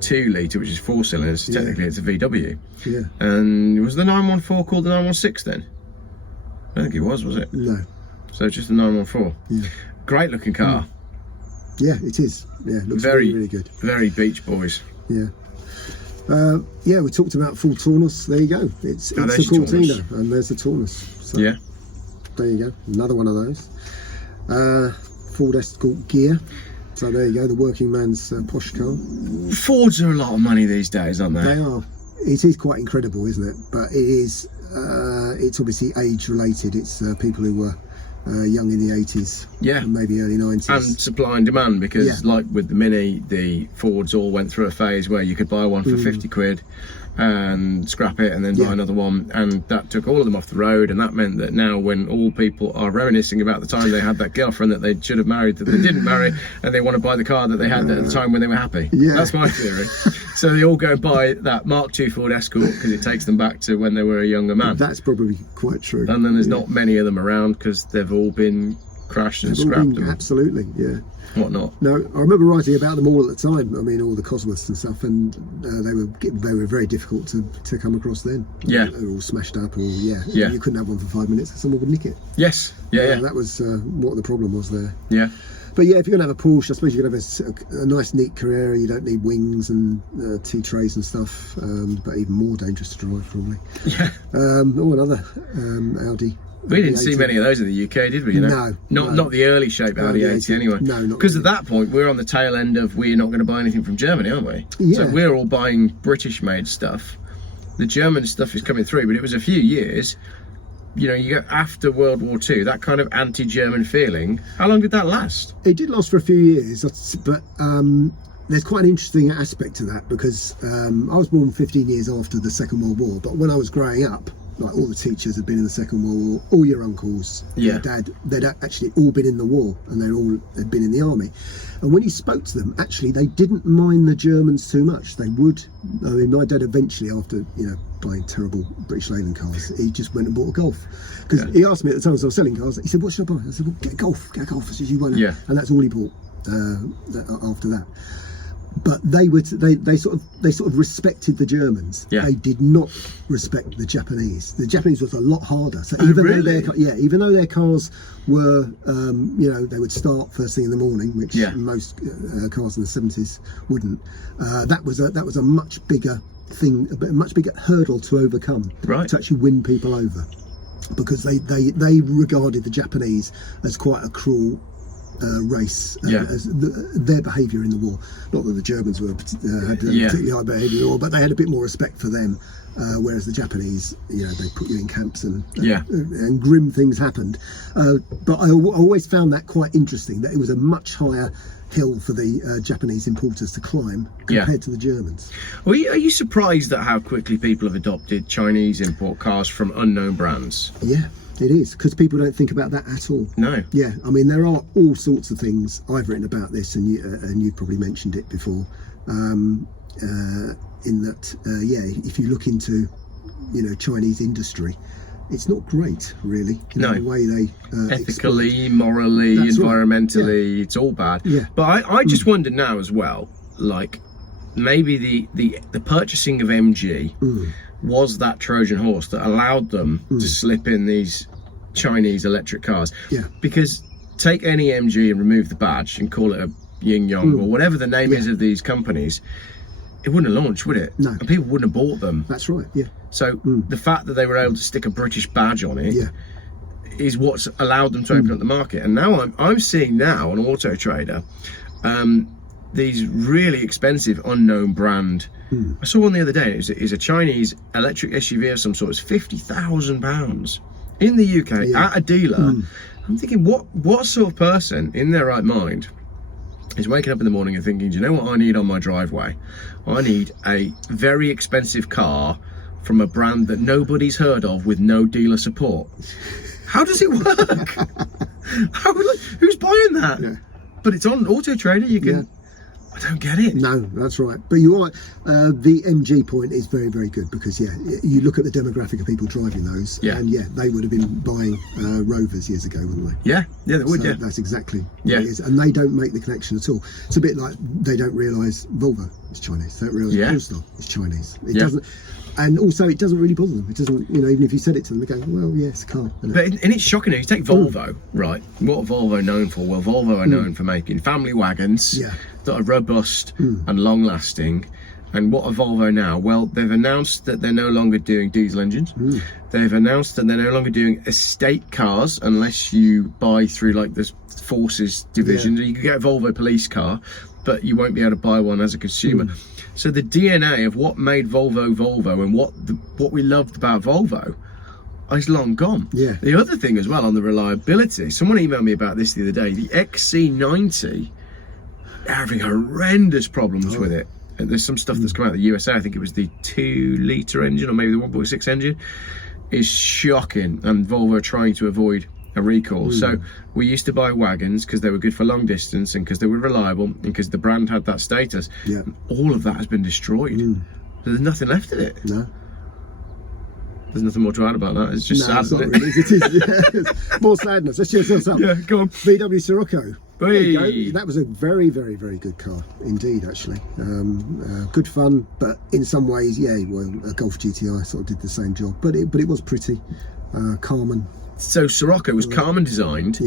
2 litre, which is 4 cylinders. So technically, it's a VW. Yeah. And was the 914 called the 916 then? I don't think it was it? No. So just the 914. Yeah. Great looking car. Yeah, it is. Yeah, it looks really, really good. Very Beach Boys. Yeah. Yeah, we talked about full Taunus. There you go. It's a Cortina, and there's the Taunus. So yeah. There you go. Another one of those. Ford Escort Gear. So there you go. The working man's posh car. Fords are a lot of money these days, aren't they? They are. It is quite incredible, isn't it? But it is. It's obviously age related. It's people who were young in the 80s, and maybe early 90s, and supply and demand, because like with the Mini, the Fords all went through a phase where you could buy one for 50 quid and scrap it and then buy another one, and that took all of them off the road. And that meant that now, when all people are reminiscing about the time they had that girlfriend that they should have married that they didn't marry, and they want to buy the car that they had at the time when they were happy. That's my theory. So they all go and buy that Mark II Ford Escort because it takes them back to when they were a younger man. That's probably quite true. And then there's not many of them around because they've all been crashed and scrapped. Absolutely, yeah. Whatnot. No, I remember writing about them all at the time. I mean, all the Cosworths and stuff, and they were very difficult to come across then. Yeah. They were all smashed up, or you couldn't have one for 5 minutes. Someone would nick it. Yes. Yeah. That was what the problem was there. Yeah. But yeah, if you're gonna have a Porsche, I suppose you're gonna have a nice neat Carrera. You don't need wings and T-trays and stuff, but even more dangerous to drive probably. Yeah. Or another Audi. We didn't see many of those in the UK, did we? No. Not the early shape Audi 80 anyway. No, not because really. at that point we're on the tail end of we're not going to buy anything from Germany, aren't we? Yeah. So we're all buying British-made stuff. The German stuff is coming through, but it was a few years. You know, you go after World War II, that kind of anti-German feeling. How long did that last? It did last for a few years, but there's quite an interesting aspect to that because I was born 15 years after the Second World War, but when I was growing up, like all the teachers had been in the Second World War, all your uncles, your dad, they'd actually all been in the war and they'd been in the army. And when you spoke to them, actually they didn't mind the Germans too much. They would, I mean, my dad eventually, after, you know, buying terrible British Leyland cars, he just went and bought a Golf. Because he asked me at the time as I was selling cars, he said, what should I buy? I said, well, get a Golf. I said, you won't. Yeah. And that's all he bought after that. But they sort of respected the respected the They did not respect the Japanese. The Japanese was a lot harder. So even though their cars were, you know, they would start first thing in the morning, which most cars in the 70s wouldn't. That was a much bigger thing, a much bigger hurdle to overcome to actually win people over, because they regarded the Japanese as quite a cruel race, as their behaviour in the war. Not that the Germans had particularly high behaviour in the war, but they had a bit more respect for them, whereas the Japanese, you know, they put you in camps and grim things happened. But I always found that quite interesting, that it was a much higher hill for the Japanese importers to climb compared to the Germans. Well, are you surprised at how quickly people have adopted Chinese import cars from unknown brands? Yeah. It is, because people don't think about that at all. No. Yeah, I mean, there are all sorts of things I've written about this, and you probably mentioned it before. In that, if you look into, you know, Chinese industry, it's not great, really. You know, the way they ethically, morally, environmentally, it's all bad. Yeah. But I just wonder now as well, like maybe the purchasing of MG. Was that Trojan horse that allowed them to slip in these Chinese electric cars? Yeah. Because take any MG and remove the badge and call it a Ying Yong or whatever the name is of these companies, it wouldn't have launched, would it? No. And people wouldn't have bought them. That's right, yeah. So the fact that they were able to stick a British badge on it is what's allowed them to open up the market. And now I'm seeing now on Auto Trader these really expensive unknown brand. I saw one the other day. It was a Chinese electric SUV of some sort. It's £50,000 in the UK at a dealer. I'm thinking, what sort of person in their right mind is waking up in the morning and thinking, do you know what I need on my driveway? I need a very expensive car from a brand that nobody's heard of with no dealer support. How does it work? Who's buying that? Yeah. But it's on Auto Trader. You can. I don't get it. No, that's right. But you're right. The MG point is very, very good, because you look at the demographic of people driving those, and they would have been buying Rovers years ago, wouldn't they? Yeah, they would. So that's exactly what it is. And they don't make the connection at all. It's a bit like they don't realise Volvo is Chinese. They don't realise Polestar is Chinese. It doesn't. And also, it doesn't really bother them. It doesn't, you know, even if you said it to them, they go, well, yeah, it's a car. But and it's shocking. You take Volvo, right? What are Volvo known for? Well, Volvo are known for making family wagons that are robust and long-lasting. And what are Volvo now? Well, they've announced that they're no longer doing diesel engines. They've announced that they're no longer doing estate cars unless you buy through like the Forces division. You can get a Volvo police car, but you won't be able to buy one as a consumer. So the DNA of what made Volvo Volvo and what we loved about Volvo is long gone. Yeah. The other thing as well on the reliability, someone emailed me about this the other day, the XC90, they're having horrendous problems with it. And there's some stuff that's come out of the USA, I think it was the 2-litre engine or maybe the 1.6 engine, is shocking, and Volvo are trying to avoid a recall. So we used to buy wagons because they were good for long distance and because they were reliable and because the brand had that status. All of that has been destroyed. There's nothing left of it. No. There's nothing more to add about that. It's just sad, isn't it? Really. It is, it's more sadness. Let's cheer ourselves up. Yeah, go on. VW Scirocco. There you go. That was a very, very, very good car indeed, actually. Good fun, but in some ways, a Golf GTI sort of did the same job. But it was pretty. Carmen. So Scirocco was Carmen designed.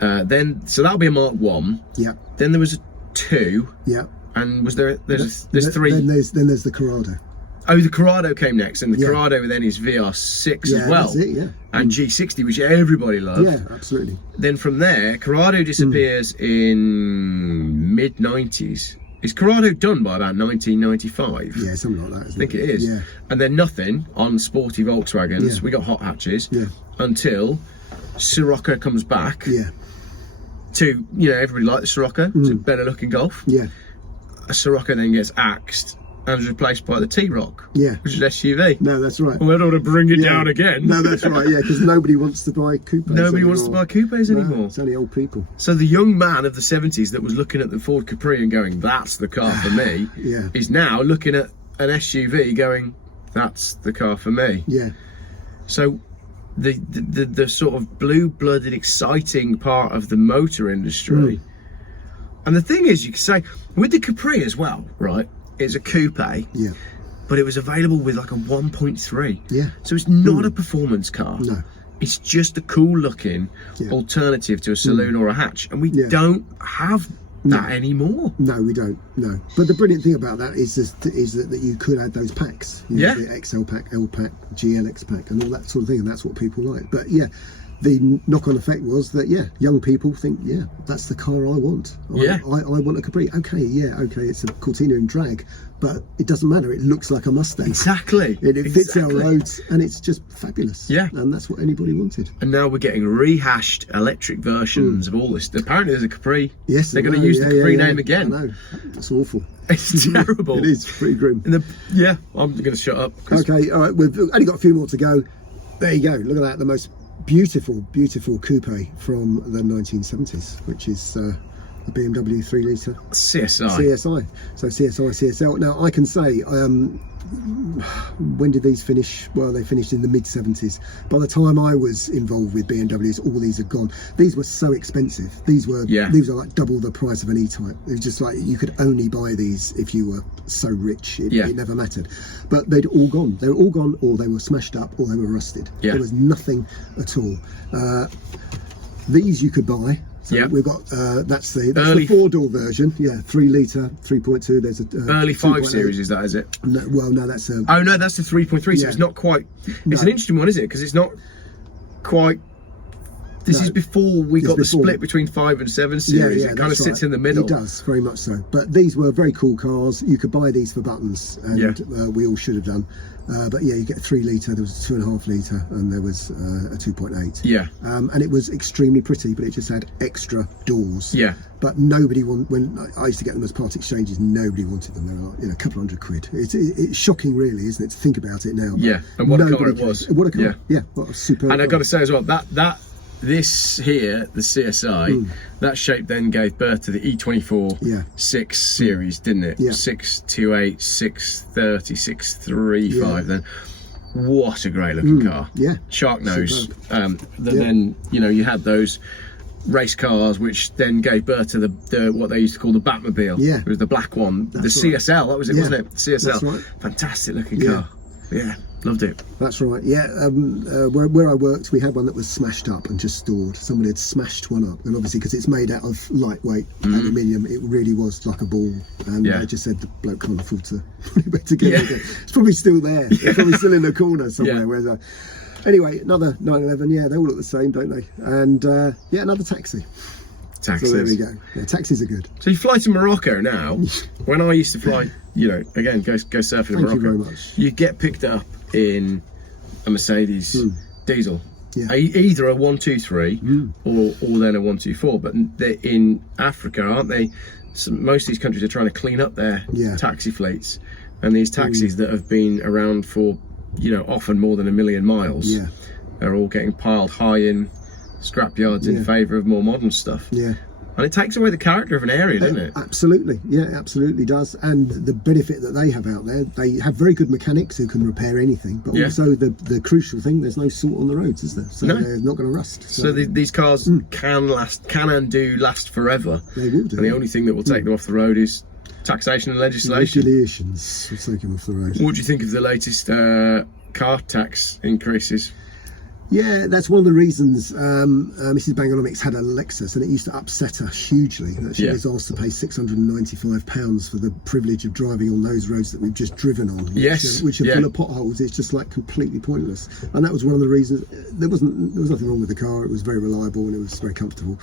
So that'll be a Mark 1. Yeah. Then there was a 2. Yeah. And was there's 3? Then there's the Corrado. Oh, the Corrado came next, and the Corrado then is VR6 as well. That's it, yeah. And G60, which everybody loved. Yeah, absolutely. Then from there, Corrado disappears in mid-90s. Is Corrado done by about 1995? Yeah, something like that. I think it is. Yeah. And then nothing on sporty Volkswagens. Yeah. We got hot hatches until Scirocco comes back. Yeah. To, everybody liked the Scirocco. It's a better looking Golf. Yeah. A Scirocco then gets axed and was replaced by the T-Roc, which is SUV. No, that's right. Well, I don't want to bring it down again. No, that's right, because nobody wants to buy coupes Nobody wants to buy coupes anymore. It's only old people. So the young man of the 70s that was looking at the Ford Capri and going, that's the car for me, is now looking at an SUV going, that's the car for me. Yeah. So the sort of blue-blooded, exciting part of the motor industry. And the thing is, you can say, with the Capri as well, right? It's a coupe, but it was available with like a 1.3. Yeah. So it's not a performance car. No. It's just a cool looking alternative to a saloon or a hatch. And we don't have that anymore. No, we don't. No. But the brilliant thing about that is that you could add those packs. The XL pack, L pack, GLX pack, and all that sort of thing. And that's what people like. But the knock-on effect was that young people think that's the car I want. I want a Capri. Okay, it's a Cortina in drag, but it doesn't matter. It looks like a Mustang. Exactly. It fits our roads, and it's just fabulous. Yeah, and that's what anybody wanted. And now we're getting rehashed electric versions of all this. Apparently, there's a Capri. Yes, they're going to use the Capri name again. I know. It's awful. It's terrible. It is pretty grim. I'm going to shut up. Okay, all right. We've only got a few more to go. There you go. Look at that. The most beautiful coupe from the 1970s, which is a BMW 3-litre CSI. So CSI, CSL. Now I can say, when did these finish? Well, they finished in the mid-70s. By the time I was involved with BMWs, all these had gone. These were so expensive. These were like double the price of an E-Type. It was just like you could only buy these if you were so rich. It never mattered. But they'd all gone. They were all gone, or they were smashed up, or they were rusted. There was nothing at all. These you could buy. So we've got that's the 4-door version, 3-litre, 3.2. There's a early 5 series, is it? No, well, no, that's a. Oh no, that's the 3.3. So it's not quite. It's an interesting one, is it? Because it's not quite. This is before we got the split between 5 and 7 series. It kind of sits in the middle. It does, very much so. But these were very cool cars. You could buy these for buttons, and we all should have done. But you get a 3-litre, there was a 2.5 litre, and there was a 2.8. Yeah. And it was extremely pretty, but it just had extra doors. Yeah. But nobody wanted, when I used to get them as part exchanges, nobody wanted them. They were like, a couple £100. It's shocking, really, isn't it, to think about it now. Yeah. And what a car it was. What a car. Yeah. What a superb And I've got to say as well, this here, the CSI, that shape then gave birth to the E24 6 series, didn't it? 628, 630, 635 then. What a great looking car. Yeah. Shark nose. Then, you had those race cars which then gave birth to the what they used to call the Batmobile. Yeah. It was the black one. That's the CSL, that was it, wasn't it? The CSL. That's right. Fantastic looking car. Yeah. Loved it. That's right. Yeah, where I worked, we had one that was smashed up and just stored. Somebody had smashed one up, and obviously because it's made out of lightweight aluminium, it really was like a ball. And I just said the bloke can't afford to put it back together again. It's probably still there. It's probably still in the corner somewhere. Whereas anyway, another 911. Yeah, they all look the same, don't they? And another taxi. Taxis. So there we go. Yeah, taxis are good. So you fly to Morocco now. When I used to fly, again, go surfing in Morocco. Thank you very much. You get picked up in a Mercedes diesel. Yeah. Either a 123 or then a 124. But in Africa, aren't they? Most of these countries are trying to clean up their taxi fleets, and these taxis that have been around for often more than 1 million miles are all getting piled high in scrapyards in favour of more modern stuff. Yeah. And it takes away the character of an area, doesn't it? Absolutely. Yeah, it absolutely does. And the benefit that they have out there, they have very good mechanics who can repair anything, but also the crucial thing, there's no salt on the roads, is there? So they're not going to rust. So these cars can last forever. They will do. And the only thing that will take them off the road is taxation and legislation. Regulations will take them off the road. What do you think of the latest car tax increases? Yeah, that's one of the reasons Mrs. Bangermonics had a Lexus, and it used to upset her hugely that she was asked to pay £695 for the privilege of driving on those roads that we've just driven on, which are full of potholes. It's just like completely pointless, and that was one of the reasons. There was nothing wrong with the car. It was very reliable and it was very comfortable.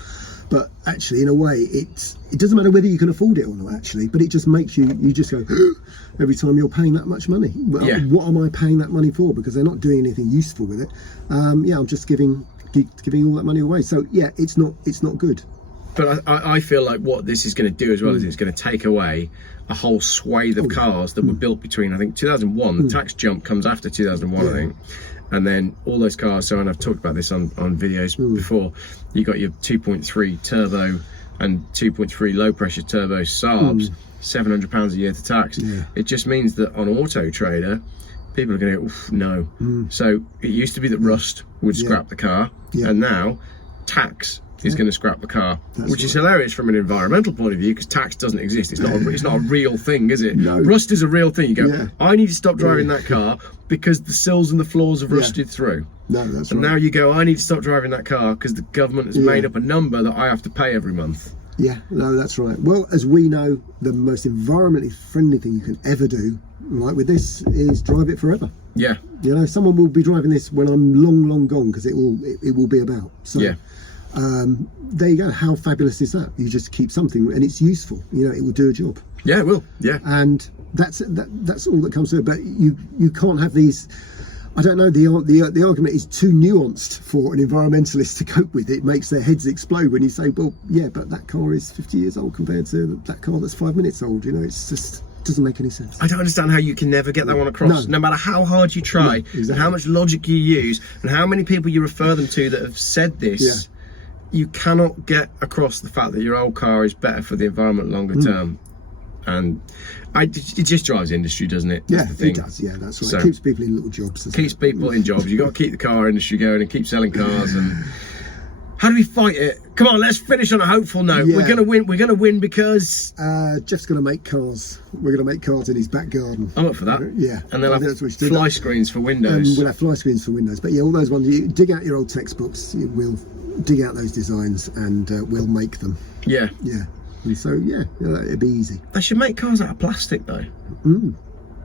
But actually, in a way, it doesn't matter whether you can afford it or not, actually, but it just makes you just go every time you're paying that much money. Well, what am I paying that money for? Because they're not doing anything useful with it. I'm just giving all that money away. So yeah, it's not good. But I feel like what this is going to do as well is it's going to take away a whole swathe of cars that were built between, I think, 2001. The tax jump comes after 2001, I think. And then all those cars, and I've talked about this on videos before, you got your 2.3 turbo and 2.3 low pressure turbo Saabs, £700 a year to tax. It just means that on Auto Trader, people are going to go, oof, no. So it used to be that rust would scrap the car, and now tax is going to scrap the car, which is hilarious from an environmental point of view, because tax doesn't exist. It's not a real thing, is it? No. Rust is a real thing. You go, I need to stop driving that car because the sills and the floors have rusted through. No, that's and right. now you go, I need to stop driving that car because the government has made up a number that I have to pay every month. Yeah, no, that's right. Well, as we know, the most environmentally friendly thing you can ever do, like with this, is drive it forever. Yeah. You know, someone will be driving this when I'm long gone, because it will be about. So, there you go. How fabulous is that? You just keep something and it's useful. You know, it will do a job. Yeah, it will. Yeah. And that's all that comes to it. But you can't have these. I don't know. The argument is too nuanced for an environmentalist to cope with. It makes their heads explode when you say, well, yeah, but that car is 50 years old compared to that car that's 5 minutes old. You know, it's just doesn't make any sense. I don't understand how you can never get that one across, no matter how hard you try, and how much logic you use, and how many people you refer them to that have said this. You cannot get across the fact that your old car is better for the environment longer term. And it just drives the industry, doesn't it? That's the thing. It does. Yeah, that's right. So, it keeps people in little jobs. Keeps people in jobs. You've got to keep the car industry going and keep selling cars. And how do we fight it? Come on, let's finish on a hopeful note. We're going to win. We're going to win because Geoff's going to make cars. We're going to make cars in his back garden. I'm up for that. Yeah. And they'll have fly screens for windows. We'll have fly screens for windows. But yeah, all those ones, you dig out your old textbooks, we'll dig out those designs and we'll make them. Yeah. And so it'd be easy. They should make cars out of plastic though.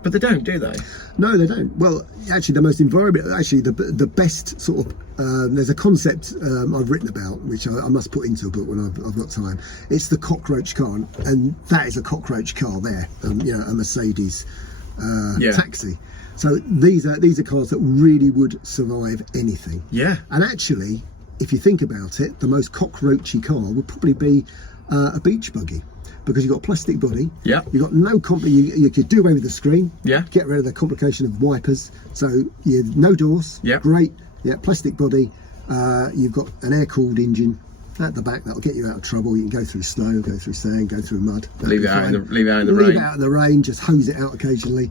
But they don't, do they? No, they don't. Well, actually, the most the best sort of there's a concept I've written about, which I must put into a book when I've got time. It's the cockroach car, and that is a cockroach car there. A Mercedes taxi. So these are cars that really would survive anything. Yeah. And actually, if you think about it, the most cockroachy car would probably be a beach buggy, because you've got a plastic body. Yeah. You've got no you could do away with the screen. Yeah. Get rid of the complication of wipers. So no doors. Yeah. Great. Yeah. Plastic body. You've got an air-cooled engine at the back that'll get you out of trouble. You can go through snow, go through sand, go through mud. Leave it out in the rain. Leave it out in the rain. Just hose it out occasionally.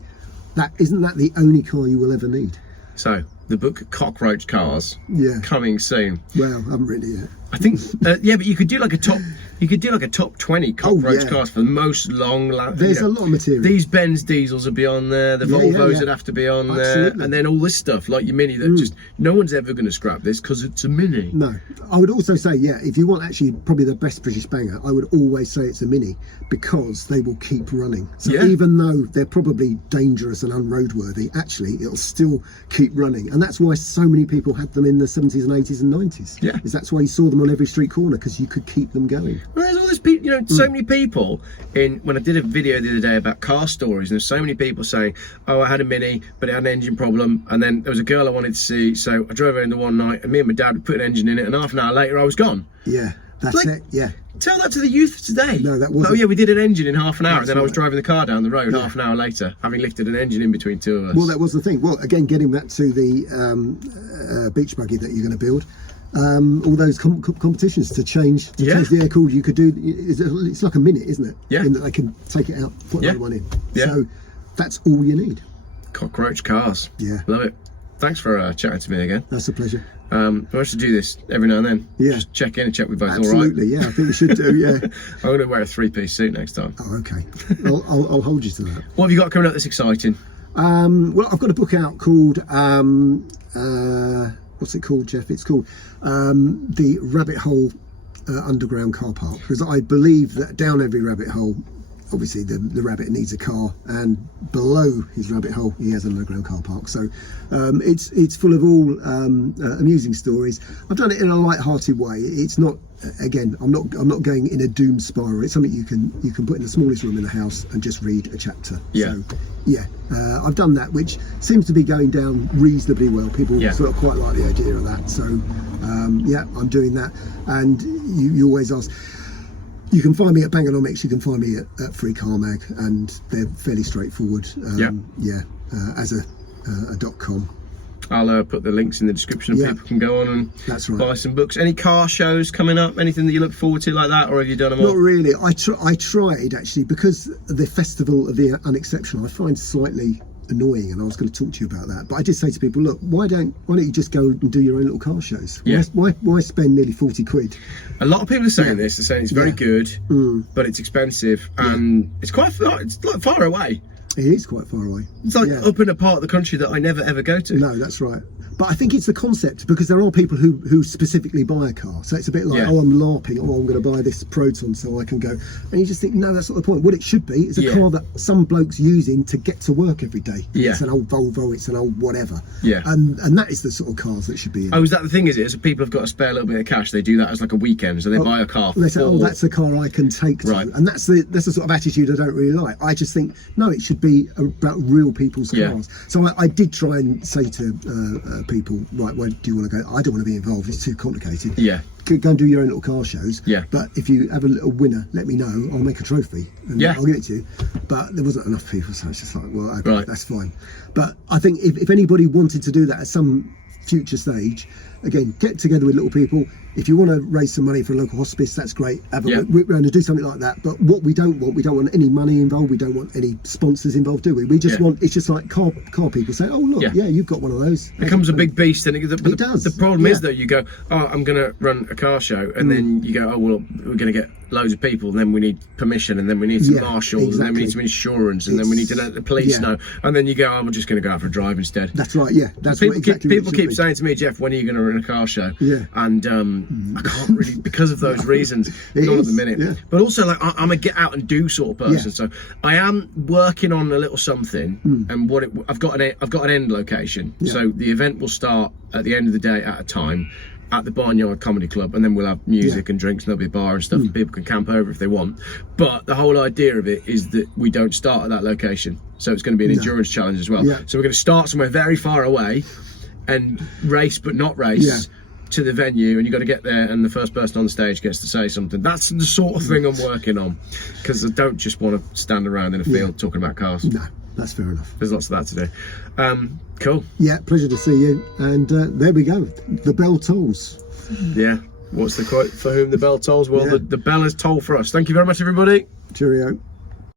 Isn't that the only car you will ever need? So the book Cockroach Cars, coming soon. Well, I haven't written it yet. I think, but you could do like a top. You could do like a top 20 cockroach cars for the most long. There's a lot of material. These Benz diesels would be on there. The Volvos would have to be on there, and then all this stuff like your Mini that just no one's ever going to scrap this because it's a Mini. No, I would also say if you want actually probably the best British banger, I would always say it's a Mini, because they will keep running. So even though they're probably dangerous and unroadworthy, actually it'll still keep running, and that's why so many people had them in the 70s and 80s and 90s. Yeah, that's why you saw them on every street corner, because you could keep them going. Well, there's all this people, so many people when I did a video the other day about car stories, and there's so many people saying, oh, I had a Mini but it had an engine problem, and then there was a girl I wanted to see, so I drove her in the one night, and me and my dad put an engine in it, and half an hour later I was gone. Yeah, that's it. Yeah, tell that to the youth today. No, that wasn't. Oh yeah, we did an engine in half an hour, and then I was driving the car down the road half an hour later, having lifted an engine in between two of us. Well, that was the thing. Well, again, getting back to the beach buggy that you're going to build, all those competitions to change the air cooled, you could do. It's like a minute, isn't it? Yeah. In that they can take it out, put another one in. Yeah. So that's all you need. Cockroach cars. Yeah. Love it. Thanks for chatting to me again. That's a pleasure. I should do this every now and then. Yeah. Just check in and check we're both Absolutely, all right. yeah, I think we should do, yeah. I'm going to wear a 3-piece suit next time. Oh, okay. I'll hold you to that. What have you got coming up that's exciting? Well, I've got a book out called what's it called, Geoff? It's called the Rabbit Hole underground car park, because I believe that down every rabbit hole, obviously the rabbit needs a car, and below his rabbit hole he has an underground car park. So it's full of all amusing stories. I've done it in a light-hearted way. It's not, again, I'm not going in a doom spiral. It's something you can put in the smallest room in the house and just read a chapter. Yeah. So yeah, I've done that, which seems to be going down reasonably well. People sort of quite like the idea of that. So yeah, I'm doing that. And you always ask. You can find me at Bangermonics, you can find me at Free Car Mag, and they're fairly straightforward. As a .com. I'll put the links in the description, and people can go on and buy some books. Any car shows coming up? Anything that you look forward to like that, or have you done them all? Not really. I tried, actually, because the Festival of the Unexceptional I find slightly annoying, and I was going to talk to you about that. But I did say to people, look, why don't you just go and do your own little car shows? Why spend nearly 40 quid? A lot of people are saying this. They're saying it's very good, but it's expensive, and it's quite far. It's like far away. It is quite far away. It's like up in a part of the country that I never ever go to. No, that's right. But I think it's the concept, because there are people who specifically buy a car. So it's a bit like, oh, I'm LARPing, oh, I'm going to buy this Proton so I can go. And you just think, no, that's not the point. What it should be is a car that some bloke's using to get to work every day. It's an old Volvo, it's an old whatever. And that is the sort of cars that should be in. Oh, is that the thing, is it? So people have got to spare a little bit of cash, they do that as like a weekend, so they buy a car. They say, oh, that's a car I can take to. Right. And that's the sort of attitude I don't really like. I just think, no, it should be about real people's cars. So I did try and say to people, right, where do you want to go? I don't want to be involved, it's too complicated. Go and do your own little car shows. But if you have a little winner, let me know, I'll make a trophy and I'll give it to you. But there wasn't enough people, so it's just like, well, okay, that's fine. But I think if anybody wanted to do that at some future stage, again, get together with little people. If you want to raise some money for a local hospice, that's great. Have a whip round and do something like that. But what we don't want any money involved. We don't want any sponsors involved, do we? We just want, it's just like car people say, oh look, you've got one of those. It becomes a big beast, and it does. The problem is though, you go, oh, I'm going to run a car show, and then you go, oh well, we're going to get loads of people, and then we need permission, and then we need some marshals, and then we need some insurance, and then we need to let the police know, and then you go, oh, we're just going to go out for a drive instead. That's right. That's people keep saying to me, Geoff, when are you going to run a car show? And I can't really, because of those reasons, not at the minute. But also, like, I'm a get out and do sort of person, so I am working on a little something, and I've got an end location. So the event will start at the end of the day at a time at the Barnyard Comedy Club, and then we'll have music and drinks, and there'll be a bar and stuff, and people can camp over if they want. But the whole idea of it is that we don't start at that location, so it's going to be an endurance challenge as well. So we're going to start somewhere very far away and race but not race to the venue, and you've got to get there, and the first person on the stage gets to say something. That's the sort of thing I'm working on, because I don't just want to stand around in a field talking about cars. No, that's fair enough. There's lots of that to do. Cool. Yeah, pleasure to see you. And there we go. The bell tolls. Yeah. What's the quote? For whom the bell tolls? Well, the bell is toll for us. Thank you very much, everybody. Cheerio.